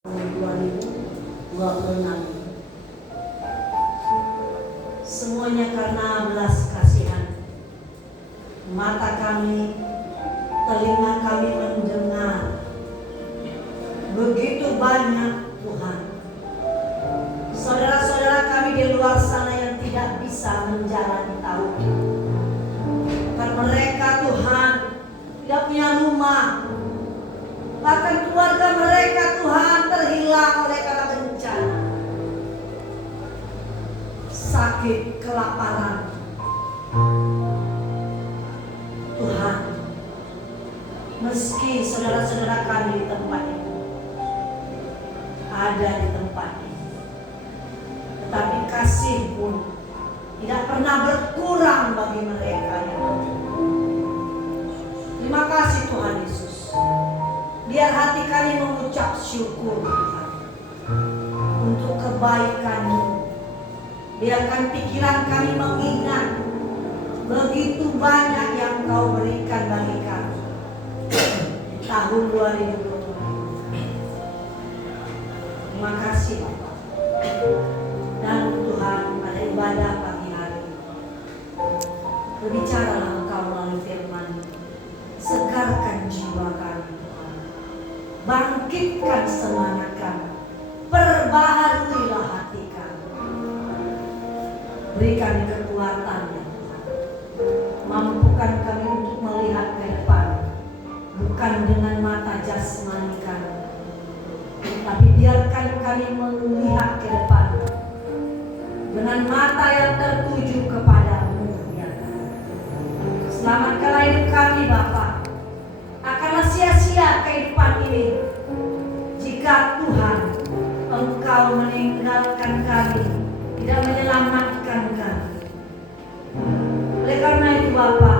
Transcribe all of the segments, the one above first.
2026. Semuanya karena belas kasihan. Mata kami, telinga kami mendengar begitu banyak Tuhan. Saudara-saudara kami di luar sana yang tidak bisa menjalani tahun. Karena mereka Tuhan tidak punya rumah. Bahkan keluarga mereka Tuhan terhilang oleh karena bencana, sakit, kelaparan. Tuhan, meski saudara-saudara kami di tempat ini ada di tempat ini, tetapi kasih pun tidak pernah berkurang bagi mereka yang ada. Terima kasih Tuhan Yesus. Biar hati kami mengucap syukur Tuhan untuk kebaikan-Mu. Biarkan pikiran kami mengingat begitu banyak yang Kau berikan bagi kami tahun 2020. Terima kasih Bapak. Dan Tuhan, pada ibadah pagi hari ini, berbicaralah Engkau melalui firman, segarkan jiwa kami. Bangkitkan semangat kami, perbaharuilah hati kami, berikan kekuatan ya Tuhan, mampukan kami untuk melihat ke depan, bukan dengan mata jasmani kami, tapi biarkan kami melihat ke depan dengan mata yang tertuju kepada-Mu ya Tuhan. Selamatkanlah hidup kami Bapa. Akanlah sia-sia kehidupan ini jika Tuhan Engkau meninggalkan kami, tidak menyelamatkan kami. Oleh karena itu Bapa,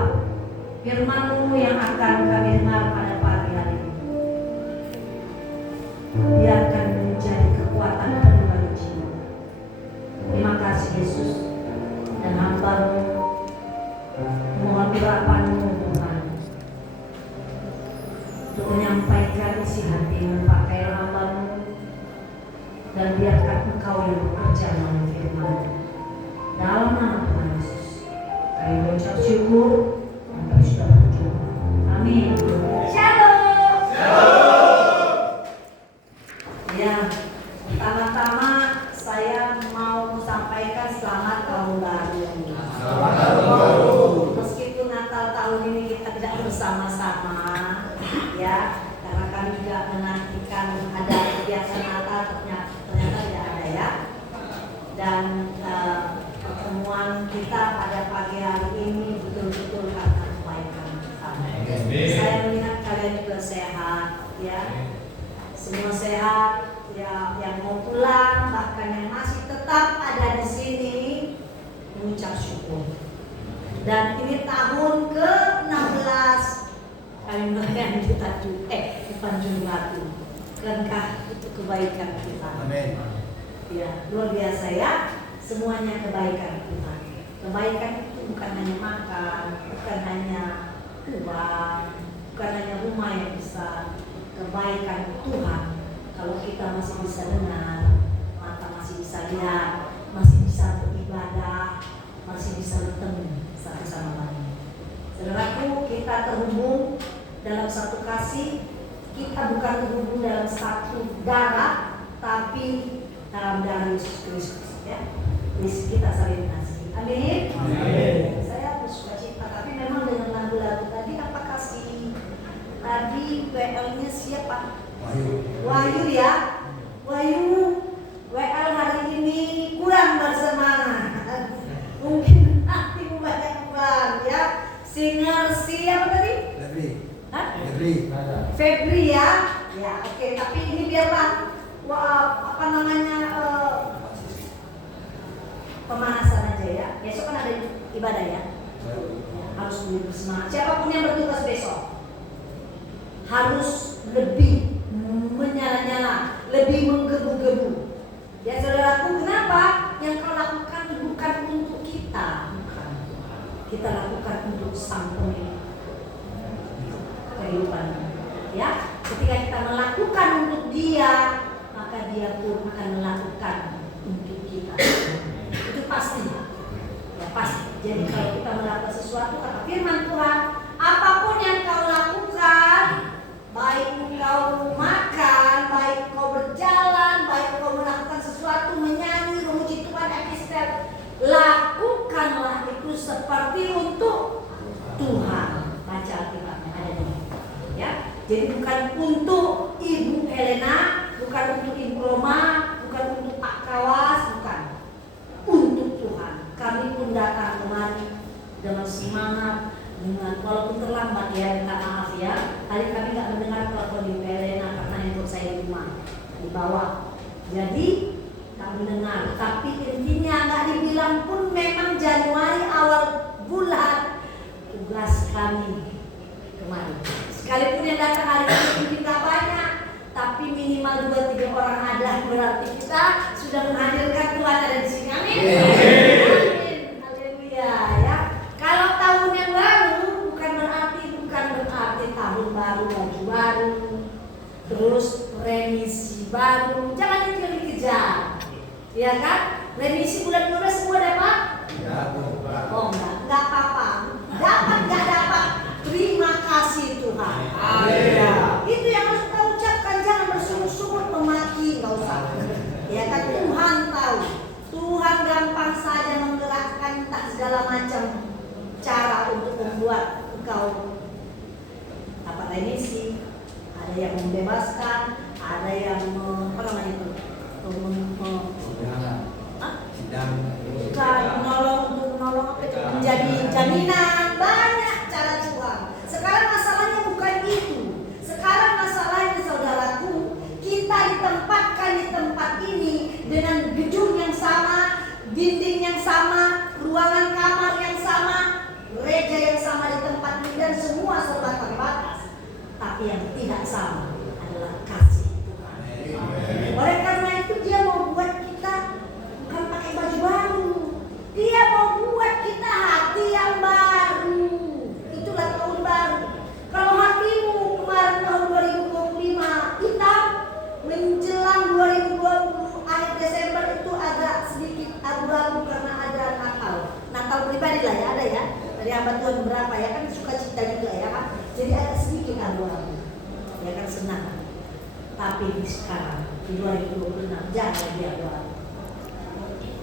firman-Mu yang akan kami dengar pada pagi hari ini, biarkan menjadi kekuatan penuh bagi jiwa. Terima kasih Yesus, dan hamba-Mu mohon urapan-Mu Tuhan untuk menyampaikan isi hati-Mu. Pakailah hamba-Mu dan biarkan Engkau yang bekerja melalui firman-Mu. Dalam nama Tuhan Yesus kami mengucap syukur dan kami sudah berdoa. Amin. Shalom. Ya, pertama-tama saya mau sampaikan selamat tahun baru. Meskipun Natal tahun ini kita tidak bersama-sama, ya, karena kami juga menantikan ada kegiatan Natal, ternyata tidak ada ya. Dan pertemuan kita pada pagi hari ini betul-betul karena kebaikan Tuhan. Saya melihat kalian juga sehat, ya, semua sehat, ya, yang mau pulang bahkan yang masih tetap ada di sini mengucap syukur. Dan ini tahun ke-16 kami merayakan bukan Jumat, bukankah itu kebaikan kita? Amin. Ya, luar biasa ya, semuanya kebaikan Tuhan. Kebaikan itu bukan hanya makan, bukan hanya uang, bukan hanya rumah yang besar. Kebaikan Tuhan kalau kita masih bisa dengar, mata masih bisa lihat, masih bisa beribadah, masih bisa bertemu satu sama lain. Saudaraku, kita terhubung dalam satu kasih. Kita bukan terhubung dalam satu darah, tapi dalam darah Yesus Kristus, ya. Kita saling kasih. Amin. Amin. Saya bersuka cita, tapi memang dengan lagu-lagu tadi apa kasih? Tadi WL-nya siapa? Wahyu ya. Wahyu WL hari ini kurang bersemangat. Mungkin nanti banyak kurang ya. Singer siapa tadi? Febri ya. Ya, oke, tapi ini biarlah pemanasan aja ya. Besok kan ada ibadah ya. Harus lebih bersemangat. Siapapun yang bertugas besok harus lebih menyala-nyala, lebih menggebu-gebu. Ya saudaraku, kenapa? Yang kau lakukan bukan untuk kita, bukan. Kita lakukan untuk Sang Pemilik kehidupan. Ya, ketika kita melakukan untuk Dia, Dia pun akan melakukan untuk kita. Itu pasti. Ya pasti. Jadi kalau kita melakukan sesuatu, kata firman Tuhan, apapun yang kau lakukan, baik kau makan, baik kau berjalan, baik kau melakukan sesuatu, menyanyi, memuji Tuhan, epistel, lakukanlah itu seperti untuk Tuhan. Baca Alkitabnya ada di sini. Ya, jadi bukan untuk Ibu Helena, bukan untuk Ibu Roma, bukan untuk Pak Kawas, bukan. Untuk Tuhan. Kami pun datang kemari dengan semangat, dengan walaupun terlambat ya, minta maaf ya. Tadi kami nggak mendengar telepon Ibu Helena karena handphone saya di rumah di bawah. Jadi tak mendengar. Tapi intinya nggak dibilang pun memang Januari awal bulan tugas kami kemarin. Sekalipun yang datang hari ini mungkin nggak banyak, tapi minimal 2-3 orang ada, berarti kita sudah menghadirkan Tuhan ada di sini. Amin. Amin. Haleluya ya. Kalau tahun yang baru bukan berarti tahun baru, baju baru, terus remisi baru. Jangan itu yang dikejar. Ya kan? Remisi bulan 12 semua dapat? Oh enggak apa-apa. Dapat enggak dapat? Terima kasih Tuhan. Ya. Itu yang harus kita ucapkan, jangan bersungut-sungut memaki, enggak usah. Ya kan, Tuhan tahu. Tuhan gampang saja menggerakkan tak segala macam cara untuk membuat engkau dapat remisi. Ada yang membebaskan, ada yang apa namanya itu? Bukan menolong apa itu, menjadi jaminan. Banyak cara Tuhan. Sekarang masalahnya bukan itu. Sekarang masalahnya saudaraku, kita ditempatkan di tempat ini dengan gedung yang sama, dinding yang sama, ruangan kamar yang sama, gereja yang sama di tempat ini, dan semua serba terbatas. Tapi yang tidak sama adalah kasih Tuhan. Oleh karena itu dia mau buat kita bukan pakai baju baru, dia mau buat kita hati yang baru. Itulah tahun baru. Kalau hatimu kemarin tahun 2025 hitam, menjelang 2020 akhir Desember itu agak sedikit abu-abu karena ada Natal pribadi lah ya, ada ya dari hamba Tuhan berapa ya kan, suka cita juga ya kan, jadi agak sedikit abu-abu ya kan, senang. Tapi di sekarang di 2026 jangan lagi abu-abu,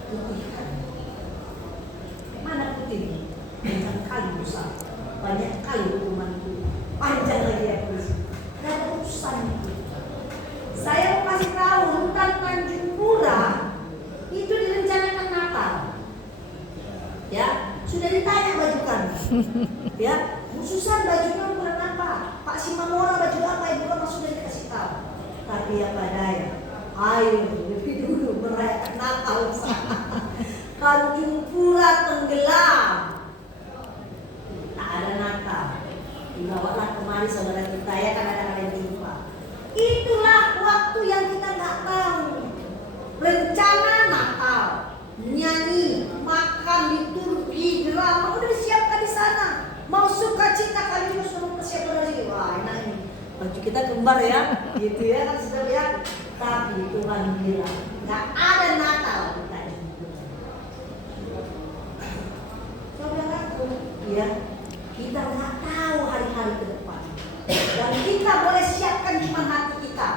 putihkan. Mana putih? Banyak kali besar, banyak kali hukuman itu, panjang lagi ya polisi. Gak ada urusan itu. Saya mau kasih tahu, hutan Tanjung Pura itu direncanakan Natal. Ya, sudah ditanya baju kami. Ya, khususan bajunya bukan apa? Pak Simamora baju apa? Ibu Roma sudah dikasih tahu. Tapi apa daya, ayo lebih dulu merayakan Natal. Tanjung Pura tenggelam. Tak ada Natal. Dibawalah kemari saudara kita ya, kan ada kalian jumpa. Itulah waktu yang kita nggak tahu. Rencana Natal, nyanyi, makan, liturgi, drama udah disiapkan di sana. Mau sukacita kali ini suruh persiapan lagi. Wah enak ini. Baju kita kembar ya, gitu ya kan sudah lihat. Tapi Tuhan bilang nggak ada Natal kita ini. Saudaraku, ya kita nggak tahu hari-hari ke depan. Dan kita boleh siapkan cuma hati kita.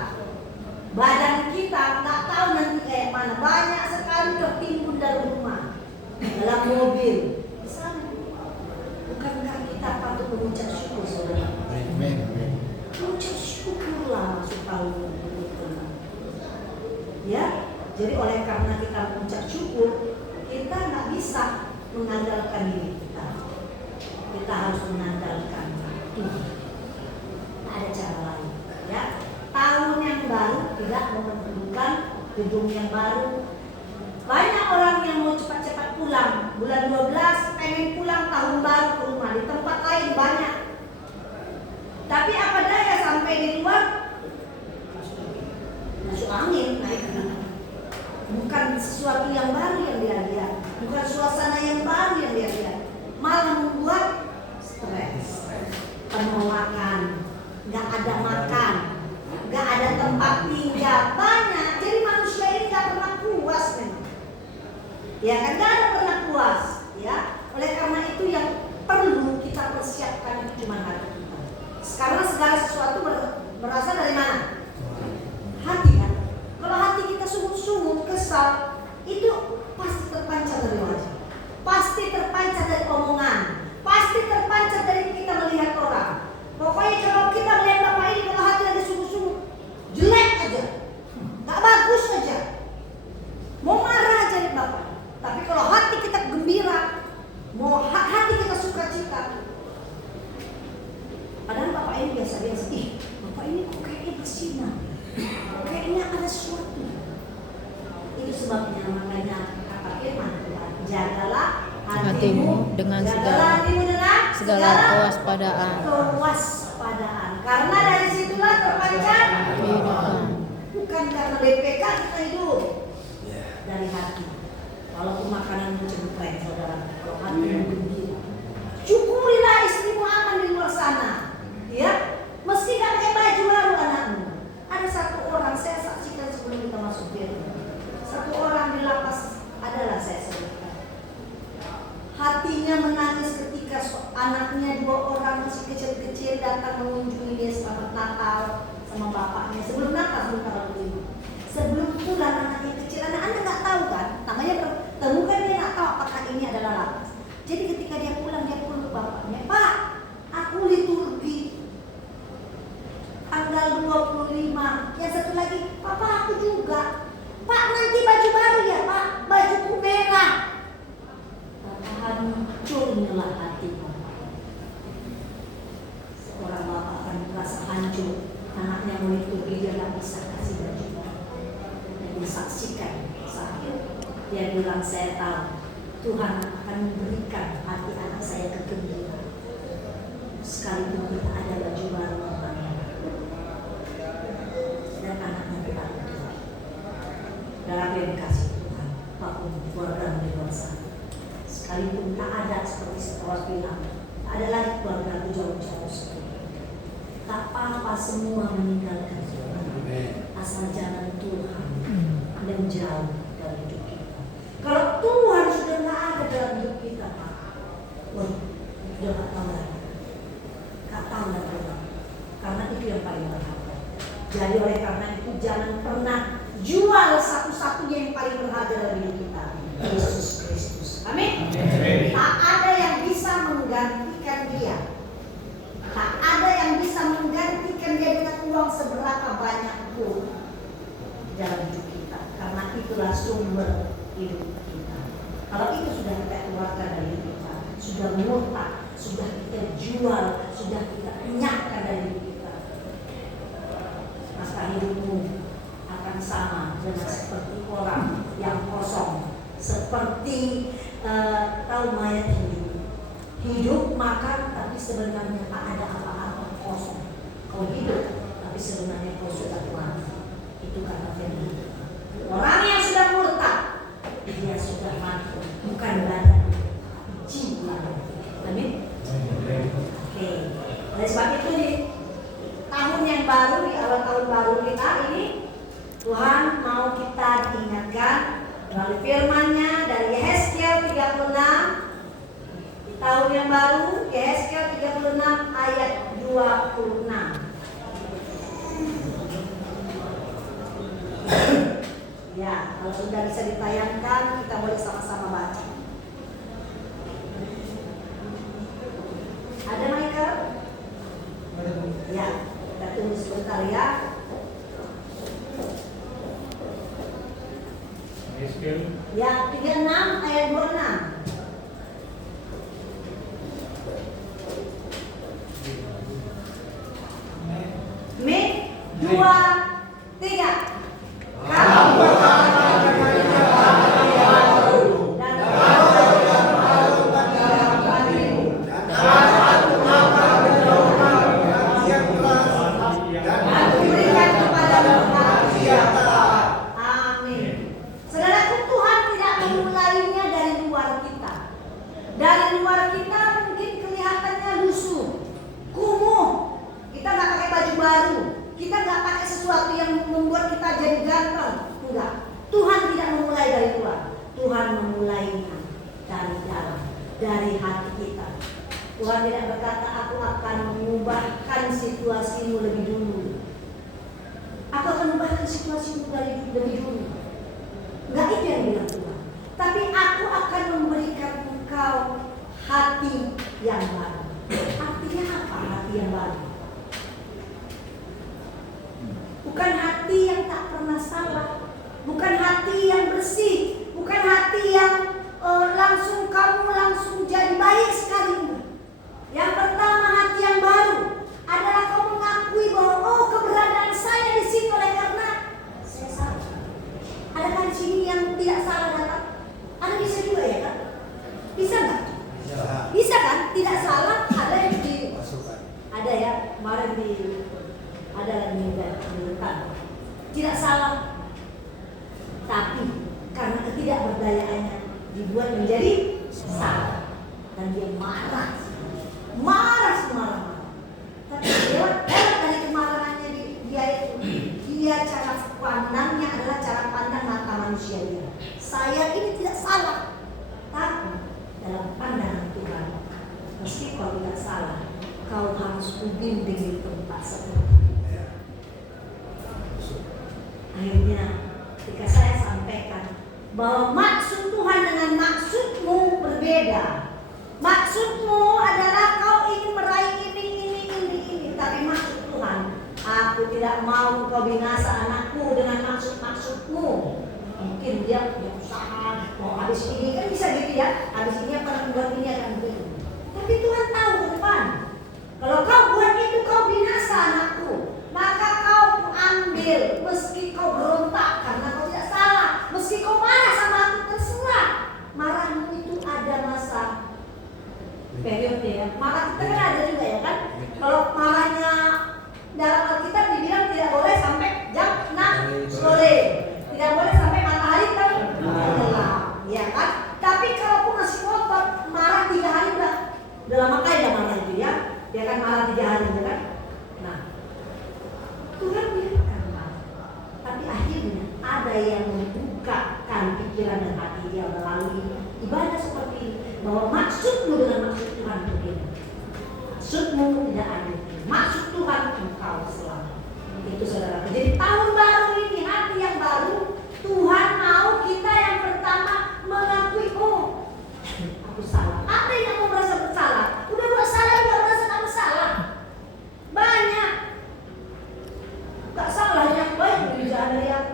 Badan kita nggak tahu nanti kayak mana. Banyak sekali tertimbun dalam rumah, dalam mobil. Bukankah kita patut mengucap syukur saudara? Mengucap syukurlah masuk tahun itu. Ya, jadi oleh karena kita mengucap syukur, kita nggak bisa mengandalkan diri kita. Kita harus mengandalkan Tuhan. Tak ada cara lain. Ya, tahun yang baru tidak memerlukan gedung yang baru. Banyak orang yang mau cepat-cepat pulang. Bulan 12 pengen pulang tahun baru ke rumah. Di tempat lain banyak. Tapi apa daya sampai di luar masuk angin naik. Bukan sesuatu yang baru yang dia lihat. Bukan suasana yang baru yang dia lihat. Malah membuat stres. Penolakan. Gak ada makan. Gak ada tempat tinggal. Banyak. Jadi Ya kan, gak ada pernah puas. Ya, oleh karena itu yang perlu kita persiapkan itu cuma hati kita. Karena segala sesuatu berasal dari mana? Hati kan. Kalau hati kita sungguh-sungguh kesal, itu pasti terpancar dari wajah, pasti terpancar dari omongan, pasti terpancar dari kita melihat orang. Pokoknya kalau kita melihat bapak ini, kalau hati lagi sungguh-sungguh jelek aja, gak bagus aja, mau marah aja nih bapak. Tapi kalau hati kita gembira, mau hati kita sukacita, padahal bapak ini biasa-biasa, bapak ini kok kayaknya bersinar, kayaknya ada sesuatu. Itu sebabnya makanya kata firman Tuhan, jagalah hatimu dengan segala kewaspadaan. Karena dari situlah terpancar kehidupan. Bukan karena BPK kita hidup, dari hati. Walaupun makanan cempreng, saudara, kalau hati gembira, syukurilah istrimu aman di luar sana. Ya, meski gak pakai baju baru anakmu. Ada satu orang saya saksikan sebelum kita masuk firman. Satu orang di lapas adalah saya sebutkan. Hatinya menangis ketika anaknya 2 orang masih kecil-kecil datang mengunjungi dia selamat Natal sama bapaknya. Sebelum Natal, sebelum tanggal 25. Sebelum pulang anaknya kecil, anak-anak nggak tahu kan, namanya bertemu kan, dia nggak tahu apakah ini adalah lapas. Jadi ketika dia pulang, dia peluk bapaknya, Pak, aku liturgi tanggal 25. Yang satu lagi, Papa aku juga. Pak, nanti baju baru ya Pak, bajuku merah. Hancurnya hati bapak. Seorang bapak akan merasa hancur, anaknya mau liturgi, dia gak bisa kasih baju baru. Dan disaksikan sakit. Dia bilang, saya tahu Tuhan akan memberikan hati anak saya kegembiraan. Sekalipun kita ada baju baru namanya, dan anaknya kita liturgi. Dalam yang dikasih Tuhan, apapun keluarga di luar sana, sekalipun tak ada seperti setelah bilang, tak ada lagi keluarga jauh-jauh seperti tak apa-apa, semua meninggalkan Tuhan. Asal jangan Tuhan menjauh dari hidup kita. Kalau Tuhan sudah tak ada dalam hidup kita, Pak, sudah tak tahu lagi, tak tahu lagi, karena itu yang paling berharga. Jadi oleh karena itu jangan pernah jual satu-satunya yang paling berharga dalam hidup kita, Yesus Kristus. Amin. Tak ada yang bisa menggantikan dia. Tak ada yang bisa menggantikan dia dengan uang seberapa banyak pun dalam hidup kita. Karena itulah sumber hidup kita. Kalau itu sudah kita keluarkan dari hidup kita, sudah murtad, sudah kita jual, sudah kita enyakkan dari hidup kita, maka hidupmu akan sama dengan seperti orang yang kosong, seperti tahu mayat hidup makan tapi sebenarnya tak ada apa-apa, kosong. Kau hidup tapi sebenarnya kau sudah mati. Itu kata firman. Orang yang sudah murtad, dia sudah mati, bukan badan, jiwa. Amin. Oke. Oleh sebab itu di tahun yang baru, di awal tahun baru kita ini, Tuhan mau kita diingatkan melalui firman-Nya dari Yehezkiel 36. Di tahun yang baru, Yehezkiel 36 ayat 26. Ya, kalau sudah bisa ditayangkan, kita boleh sama-sama baca. Ada Michael? Ya, kita tunggu sebentar ya. Ya, 36 ayat 26. Min 2, 3. Kamu Tuhan tidak memulai dari luar, Tuhan memulai dari hati kita. Tuhan tidak berkata, aku akan mengubahkan situasimu lebih dulu. Aku akan mengubahkan situasimu lebih dulu. Enggak, itu yang bilang Tuhan. Tapi aku akan memberikan engkau hati yang baru. Artinya apa hati yang baru? Bukan hati yang tak pernah salah. Bukan hati yang bersih. Bukan hati yang kamu langsung jadi baik sekali. Yang pertama, hati yang baru adalah kau mengakui bahwa keberadaan saya di sini oleh karena saya salah. Adakah di sini yang tidak salah datang? Ada bisa juga ya kan? Bisa nggak? Bisa kan? Tidak salah ada yang ada ya kemarin ada yang diletakkan. Tidak salah, tapi karena ketidakberdayaannya dibuat menjadi salah dan dia marah semarah. Tapi lewat dari kemarahannya dia cara pandangnya adalah cara pandang mata manusia dia. Saya ini tidak salah, tapi dalam pandangan Tuhan, meski kau tidak salah, kau harus kubimbing di tempat seperti. Akhirnya ketika saya sampaikan bahwa maksud Tuhan dengan maksudmu berbeda. Maksudmu adalah kau ingin meraih ini. Tapi maksud Tuhan, aku tidak mau kau binasa anakku dengan maksud-maksudmu. Mungkin dia punya usaha, mau habis ini kan bisa gitu ya. Habis ini akan buat ini akan begitu. Tapi Tuhan tahu ke depan. Kalau kau buat itu kau binasa anakku. Maka kau ambil meski kau berontak karena kau tidak salah. Meski kau marah sama aku, terserah. Marahmu itu ada masa periode ya. Marah kita kan ada juga ya kan. Kalau marahnya dalam Alkitab dibilang tidak boleh sampai jam 6 sore. Tidak boleh sampai matahari tenggelam, ya kan? Tapi kalaupun masih ngotot, marah 3 hari udah lama kali dia marah itu ya. Dia kan marah 3 hari ya kan? Nah, Tuhan biarkan marah. Tapi akhirnya ada yang membukakan pikiran dan hati dia melalui ibadah seperti ini. Bahwa maksudmu dengan maksud Tuhan berbeda. Maksudmu tidak adil. Maksud Tuhan engkau selamat. Itu saudara. Jadi tahun baru ini, hati yang baru, Tuhan mau kita yang pertama mengakui, aku salah. Apa yang kamu merasa bersalah? Udah buat salah, udah merasa kamu salah. Banyak. Gak salahnya baik perbedaan dari aku.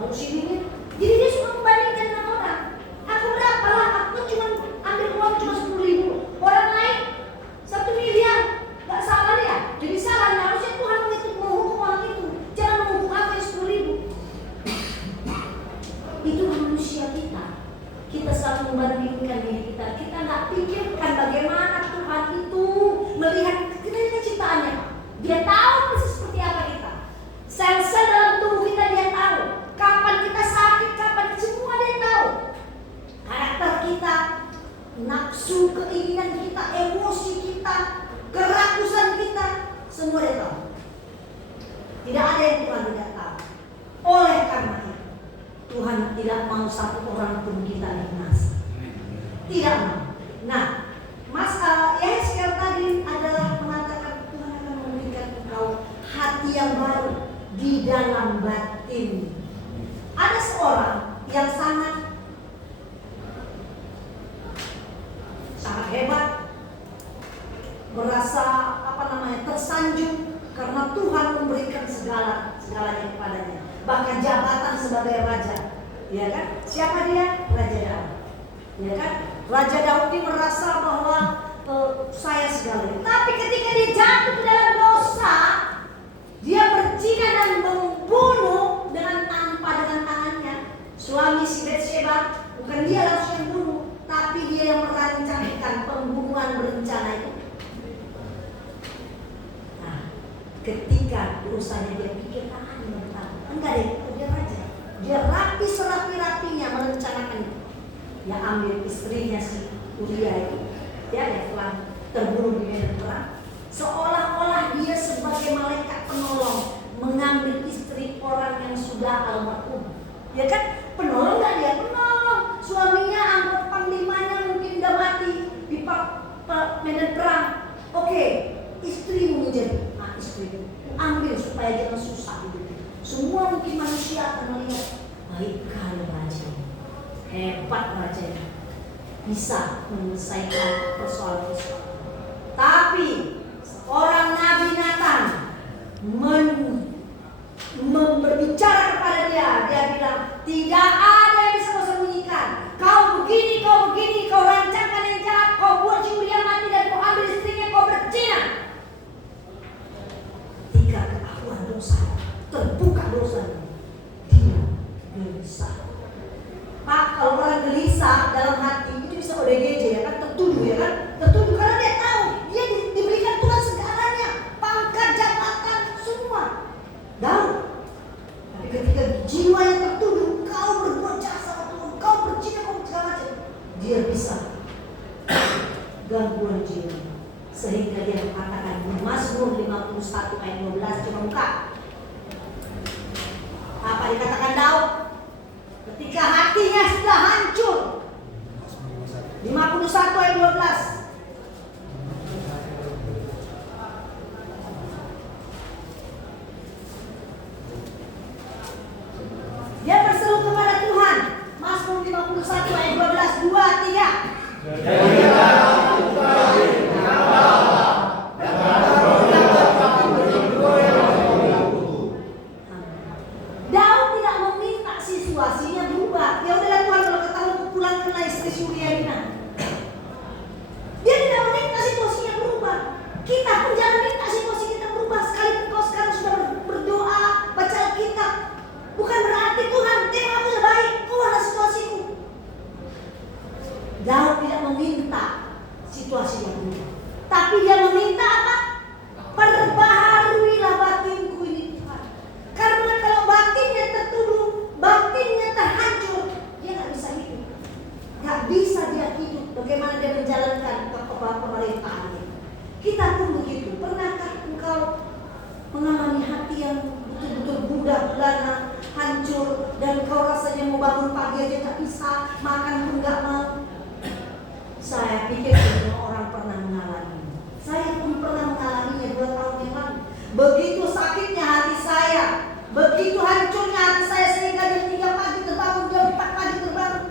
Lalu sini. Jadi dia suka membandingkan dengan orang. Aku berapa lah? Aku cuma ambil uang cuma 10.000. Orang lain 1 miliar. Gak salah dia. Jadi salahnya harusnya Tuhan menghukum orang itu. Jangan menghukum aku yang 10.000. Itu manusia kita. Kita selalu membandingkan diri kita. Kita nggak pikirkan bagaimana Tuhan itu melihat ciptaannya. Dia tahu persis seperti apa kita. Sel-sel dalam tubuh kita dia tahu. Kapan kita sakit, kapan semua dia tahu. Karakter kita, nafsu, keinginan kita, emosi kita, kerakusan kita, semua dia tahu. Tidak ada yang Tuhan tidak tahu. Oleh karena itu, Tuhan tidak mau satu orang pun kita binasa. Tidak mau. Nah, Yesaya tadi adalah mengatakan Tuhan akan memberikan engkau hati yang baru di dalam batin. Ada seorang yang sangat hebat, merasa tersanjung karena Tuhan memberikan segalanya kepadanya, bahkan jabatan sebagai raja, ya kan? Siapa dia? Raja Daud, ya kan? Raja Daud ini merasa bahwa saya segalanya. Tapi ketika dia jatuh ke dalam dosa, dia berzina dan membunuh dengan tangannya. Suami si Bathsheba, bukan dia langsung yang bunuh, tapi dia yang merancangkan pembunuhan berencana itu. Nah, ketika urusanya dia pikir enggak deh, dia raja. Dia rapi serapi-rapinya merencanakan itu. Dia ambil istrinya si Uria itu, dia telah terbunuh di medan perang. Seolah-olah dia sebagai malaikat penolong mengambil istri orang yang sudah almarhum. Ya kan? Penolong nggak dia? Penolong. Suaminya, anggota panglimanya mungkin udah mati. istriku. Ambil supaya jangan susah hidup. Semua mungkin manusia akan melihat baik kali raja, hebat raja, bisa menyelesaikan persoalan-persoalan. Tapi seorang Nabi Nathan berbicara kepada dia bilang, tidak ada yang bisa kau sembunyikan. Kau begini, kau rancangkan yang jahat, kau buat si Uria mati dan kau ambil istrinya, kau berzina. Ketika ketahuan dosa, terbuka dosa, dia gelisah. Pak, kalau orang gelisah dalam hati itu bisa ODGJ ya kan, tertuduh ya kan, tertuduh karena dia tahu dia diberikan Tuhan segalanya, pangkat, jabatan, semua. Tahu. Tapi ketika jiwa yang tertuduh, kau berbuat jahat sama Tuhan, kau berzina, kau segala macam, dia bisa gangguan jiwa. Sehingga dia mengatakan di Mazmur 51 ayat 12, coba buka. Apa dikatakan Daud? Ketika hatinya sudah hancur. 51 ayat 12. Dia berseru kepada Tuhan. Mazmur 51 ayat 12, 2, 3. Daud tidak meminta situasinya berubah. Ya udahlah Tuhan, kalau kata lu pulang kena istri Suriana. Dia tidak meminta situasinya berubah. Kita pun jangan minta situasi kita berubah. Sekalipun kau sekarang sudah berdoa, baca Alkitab, bukan berarti Tuhan, tema aku sudah baik, kau ada situasiku. Daud tidak meminta situasi yang berubah, tapi dia meminta apa? Perbaharuilah batinku ini Tuhan. Karena kalau batinnya tertuduh, batinnya terhancur, dia nggak bisa hidup. Nggak bisa dia hidup. Bagaimana dia menjalankan pemerintahannya? Kita pun begitu. Pernahkah engkau mengalami hati yang betul-betul budak belana, hancur, dan kau rasanya mau bangun pagi aja nggak bisa, makan pun nggak mau? Saya pikir semua orang pernah mengalami. Saya pun pernah mengalaminya 2 tahun yang lalu. Begitu sakitnya hati saya, begitu hancurnya hati saya, sehingga jam 3 pagi terbangun, jam 4 pagi terbangun.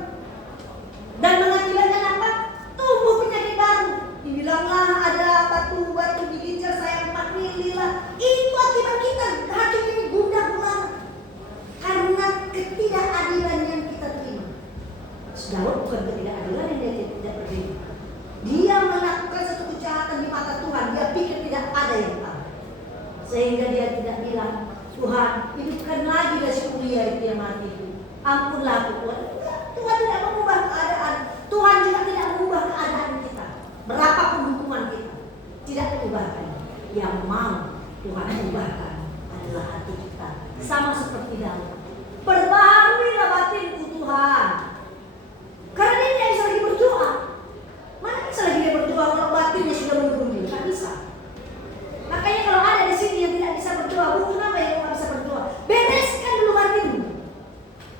Dan mengakibatkan apa? Tumbuh penyakit baru. Dibilanglah ada batu diginjal saya 4 mili lah. Itu akibat kita hati ini gundah gulana karena ketidakadilan yang kita terima. Daud bukan ketidakadilan yang dia tidak terima. Dia melakukan satu kejahatan di mata Tuhan. Dia pikir tidak ada yang tahu, sehingga dia tidak bilang, Tuhan, hidupkan lagi dari si Uria itu yang mati itu. Ampunlah aku Tuhan. Tuhan tidak mengubah keadaan. Tuhan juga tidak mengubah keadaan kita. Berapapun hukuman kita, tidak diubahkan. Yang mau Tuhan ubahkan adalah hati kita. Sama seperti Daud. Perbaharuilah batinku Tuhan. Karena dia tidak bisa lagi berdoa. Mana bisa lagi dia berdoa kalau batinnya sudah menurun? Tidak bisa. Makanya kalau ada di sini yang tidak bisa berdoa, kenapa yang tidak bisa berdoa? Bereskan dulu hatimu.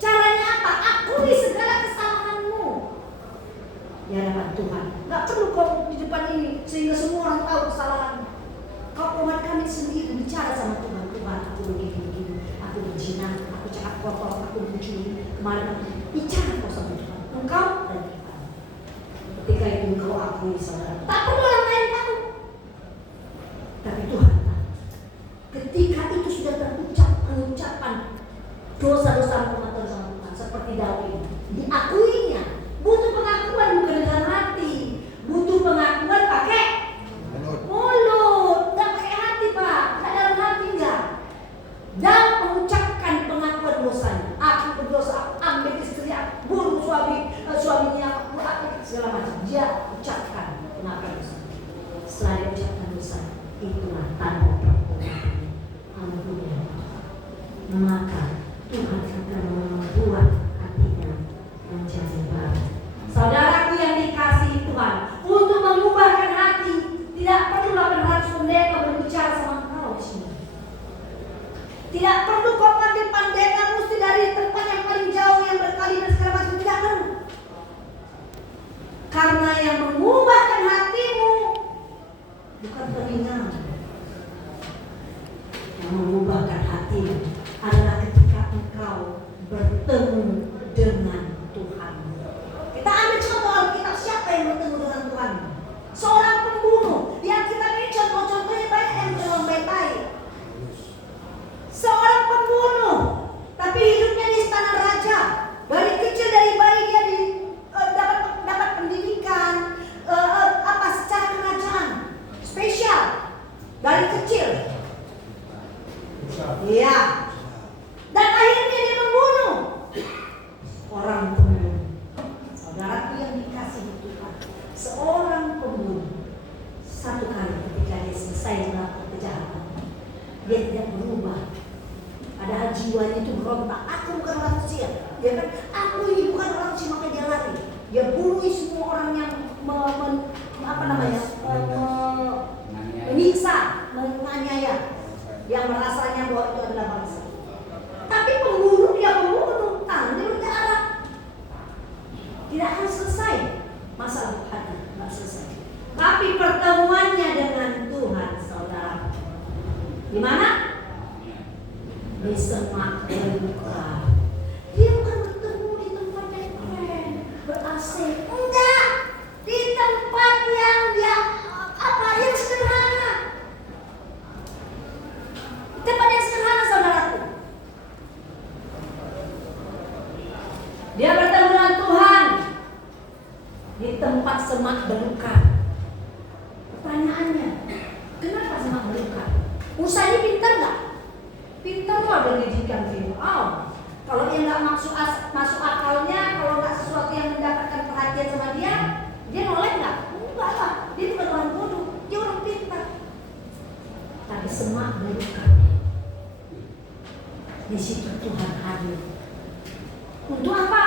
Caranya apa? Akui segala kesalahanmu di hadapan Tuhan. Gak perlu kau di depan ini sehingga semua orang tahu kesalahanmu. Kau umat kami sendiri bicara sama Tuhan. Tuhan, aku begini, aku berzina, aku cakap kotor, aku mencuri, kemarin aku bicara kau sama Tuhan. Engkau dan kita. Ketika itu engkau akui saudara. Tak perlu orang lain tahu. Tapi Tuhan tahu. Ketika itu sudah terucap pengucapan dosa-dosa umat sama Tuhan seperti Daud ini, diakuinya. Butuh pengakuan bukan dengan hati. Butuh pengakuan pakai mulut, nggak pakai hati Pak. Nggak dalam hati enggak. Dan mengucapkan pengakuan dosanya. Aku berdosa, aku ambil istri, aku bunuh suaminya, aku segala macam. Dia ucapkan pengakuan dosa. Setelah dia ucapkan dosa, itulah tanda pertolongan. Ampun. Maka Tuhan akan membuat hatinya menjadi baru. Saudaraku yang dikasihi Tuhan, untuk mengubahkan hati tidak perlu 800 pendeta berbicara sama engkau di sini. Tidak perlu kau panggil pendeta mesti dari tempat yang paling jauh yang berkali dan segala macam, tidak perlu. Karena yang mengubahkan hatimu bukan telinga, Ya kan? Aku ini bukan orang cuma maka dia lari. Dia bunuh semua orang yang menyiksa, menganiaya, yang merasanya bahwa itu adalah bangsa. Tapi pembunuh dia membunuh, tangannya berdarah. Tidak akan selesai masalah hati, tidak selesai. Tapi pertemuannya dengan Tuhan, saudara, di mana? Di semak belukar. Dia bukan bertemu di tempat yang keren, ber-AC. Enggak, di tempat yang yang sederhana. Tempat yang sederhana, saudaraku. Dia bertemu dengan Tuhan di tempat semak belukar. Pertanyaannya, kenapa semak belukar? Musa ini pintar nggak? Pintar loh mendidikan Firaun. Kalau dia nggak masuk akalnya, kalau nggak sesuatu yang mendapatkan perhatian sama dia nolak nggak? Enggak lah, dia bukan orang bodoh, dia orang pintar. Tapi semak belukar. Di situ Tuhan hadir. Untuk apa?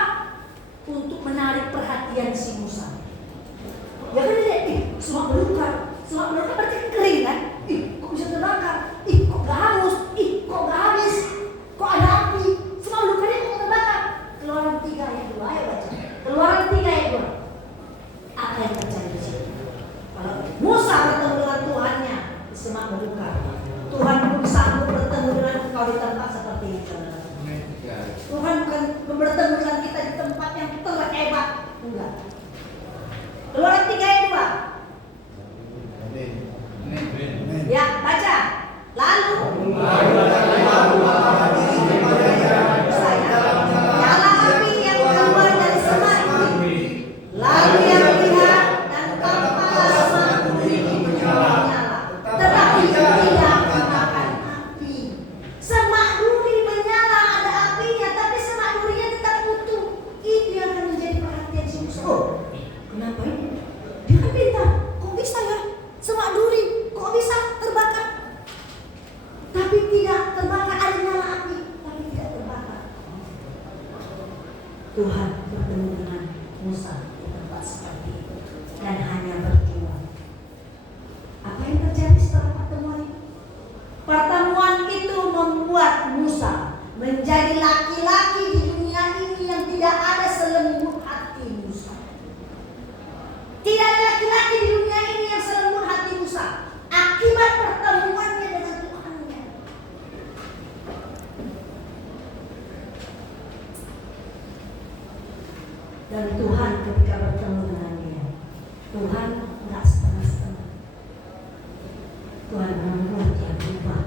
Untuk menarik perhatian si Musa. Ya kan dia lihat, semak belukar berarti kering kan? Kok bisa terbakar? Kok gak hangus? Kok gak habis? Kok ada api? Semak belukarnya kok terbakar? Keluaran 3 ayat 2, ayo baca. Keluaran 3 ayat 2. Apa yang terjadi di sini? Kalau Musa bertemu dengan Tuhannya di semak belukar, Tuhan pun sanggup bertemu dengan engkau di tempat seperti itu. Tuhan bukan bertemu dengan kita di tempat yang terhebat, enggak. Keluaran 3 ayat 2. Ya, baca. Lalu nyala api yang keluar dari semak itu. Lalu yang lihat dan tampaklah semak duri menyala. Tetapi tidak memakan api. Semak duri menyala, ada apinya, tapi semak durinya tetap utuh. Itu yang akan menjadi perhatian si Musa. Oh, kenapa ini? Dia kan pintar. Kok bisa ya? Semak duri kok bisa terbakar? Tapi tidak terbakar, ada nyala api, tapi tidak terbakar. Tuhan bertemu dengan Musa di tempat seperti itu dan hanya berjuang. Apa yang terjadi setelah pertemuan itu? Pertemuan itu membuat Musa menjadi laki-laki di dunia ini yang tidak ada selembut hati Musa. Tidak ada laki-laki di dunia ini yang selembut hati Musa akibat pertemuannya dengan Tuhannya. Dan Tuhan ketika bertemu dengan dia, Tuhan nggak setengah-setengah. Tuhan membuat dia berubah.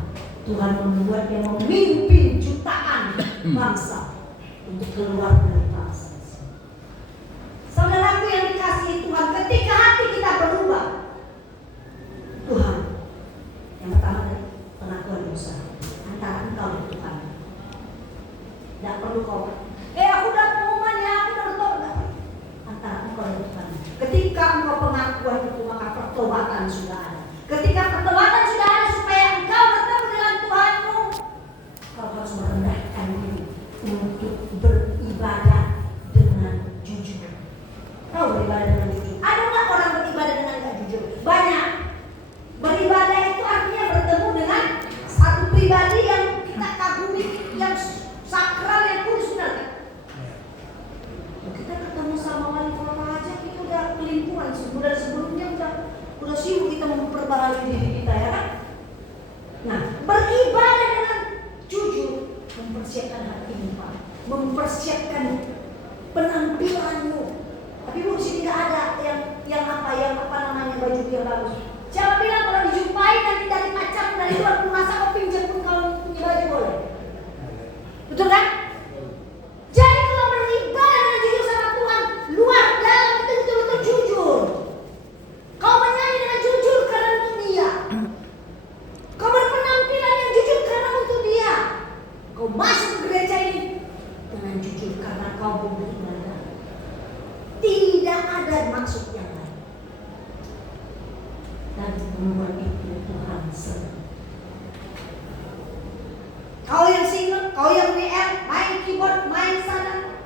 Tuhan membuat dia memimpin jutaan bangsa untuk keluar dari bangsa. Saudaraku yang dikasihi Tuhan, ketika hati kita berubah, Tuhan yang pertama dari pengakuan dosa antara engkau dan Tuhan. Tidak perlu kau aku udah pengumuman ya, aku udah bertobat. Antara engkau dan Tuhan. Ketika engkau pengakuan itu, maka pertobatan sudah ada. Ketika pertobatan sudah ada, supaya engkau bertemu dengan Tuhanmu, kau harus merendahkan diri untuk beribadah dengan jujur. Kau beribadah dengan jujur. Ada nggak orang beribadah dengan nggak jujur? Banyak. Beribadah itu artinya bertemu dengan satu pribadi yang kita kagumi, yang sakral, yang kudus, benar kan? Kita ketemu sama wali kota aja, kita udah kelimpungan. Sebelumnya udah sibuk kita memperbaharui diri kita, ya kan? Nah, beribadah dengan jujur mempersiapkan hatimu, Pak. Mempersiapkan penampilanmu. Tapi Bu, di sini nggak ada yang apa namanya baju yang bagus. Siapa bilang kalau dijumpai nanti dari pacar dari luar pun masa kau pinjam pun kalau punya baju boleh? Betul kan? Jadi kalau beribadah dengan jujur sama Tuhan, luar dalam itu betul-betul jujur. Kau menyanyi dengan jujur karena untuk Dia. Kau berpenampilan yang jujur karena untuk Dia. Kau masuk ke gereja ini dengan jujur karena kau beribadah. Tidak ada maksud yang lain. Dan membuat itu Tuhan senang. Kau yang single, kau yang WL, main keyboard, main sana,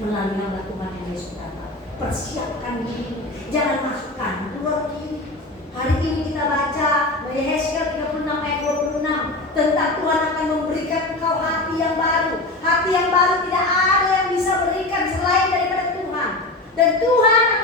melalui nama Tuhan yang Yesus kata. Persiapkan diri, jangan masukkan keluar diri. Hari ini kita baca Yesaya 36 ayat 26 tentang Tuhan akan memberikan engkau hati yang baru. Hati yang baru tidak ada yang bisa berikan selain daripada Tuhan. Dan Tuhan